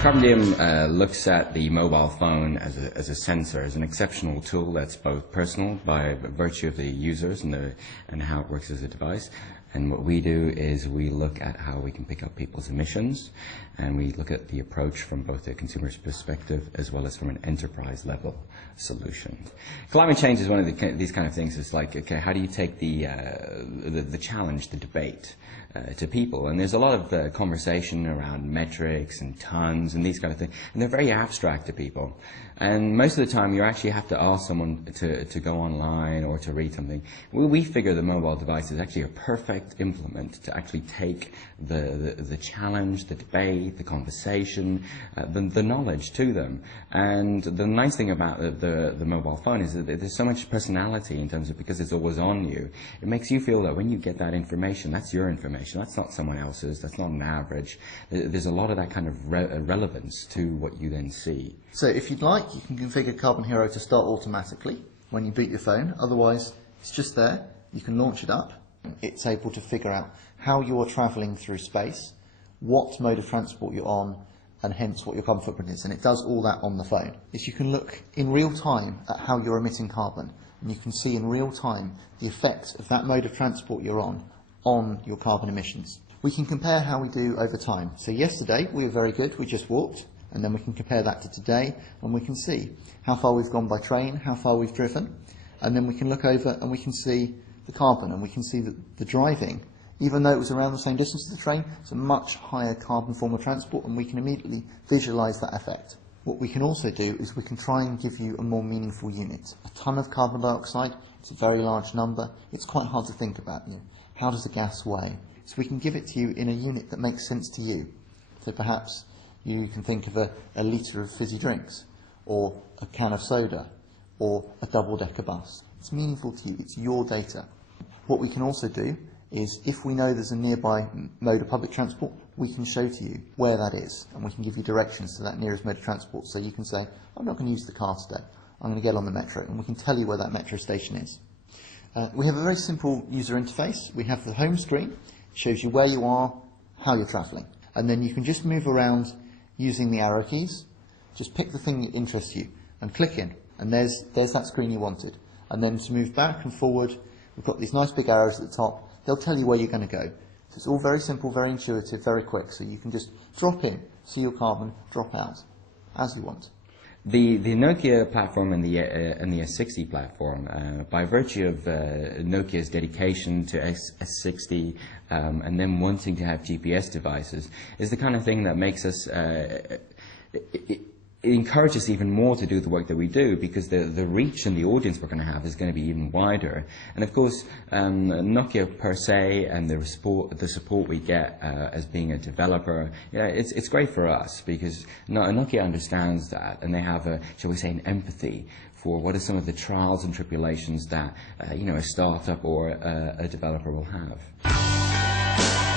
CarbonDM looks at the mobile phone as a sensor, as an exceptional tool that's both personal by virtue of the users and how it works as a device. And what we do is we look at how we can pick up people's emissions, and we look at the approach from both a consumer's perspective as well as from an enterprise level solution. Climate change is one of these kind of things. It's like, okay, how do you take the challenge, the debate to people? And there's a lot of conversation around metrics and tons and these kind of things, and they're very abstract to people. And most of the time you actually have to ask someone to go online or to read something. We figure the mobile device is actually a perfect implement to actually take the challenge, the debate, the conversation, the knowledge to them. And the nice thing about the mobile phone is that there's so much personality in terms of, because it's always on you, it makes you feel that when you get that information, that's your information, that's not someone else's, that's not an average. There's a lot of that kind of relevance to what you then see. So if you'd like, you can configure Carbon Hero to start automatically when you boot your phone. Otherwise, it's just there. You can launch it up. It's able to figure out how you're travelling through space, what mode of transport you're on, and hence what your carbon footprint is. And it does all that on the phone. Is you can look in real time at how you're emitting carbon, and you can see in real time the effect of that mode of transport you're on your carbon emissions. We can compare how we do over time. So yesterday we were very good, we just walked, and then we can compare that to today, and we can see how far we've gone by train, how far we've driven, and then we can look over and we can see the carbon, and we can see that the driving, even though it was around the same distance as the train, it's a much higher carbon form of transport, and we can immediately visualise that effect. What we can also do is we can try and give you a more meaningful unit. A tonne of carbon dioxide, it's a very large number, it's quite hard to think about. How does a gas weigh? So we can give it to you in a unit that makes sense to you. So perhaps you can think of a litre of fizzy drinks, or a can of soda, or a double-decker bus. It's meaningful to you, it's your data. What we can also do is, if we know there's a nearby mode of public transport, we can show to you where that is, and we can give you directions to that nearest mode of transport. So you can say, I'm not going to use the car today, I'm going to get on the metro, and we can tell you where that metro station is. We have a very simple user interface. We have the home screen, it shows you where you are, how you're travelling, and then you can just move around using the arrow keys. Just pick the thing that interests you and click in, and there's that screen you wanted. And then to move back and forward, we've got these nice big arrows at the top. They'll tell you where you're going to go. So it's all very simple, very intuitive, very quick. So you can just drop in, see your carbon, drop out, as you want. The Nokia platform and the S60 platform, by virtue of Nokia's dedication to S60 and then wanting to have GPS devices, is the kind of thing that makes us it encourages us even more to do the work that we do, because the reach and the audience we're going to have is going to be even wider. And of course, Nokia per se and the support we get as being a developer, it's great for us, because Nokia understands that, and they have shall we say, an empathy for what are some of the trials and tribulations that a startup or a developer will have.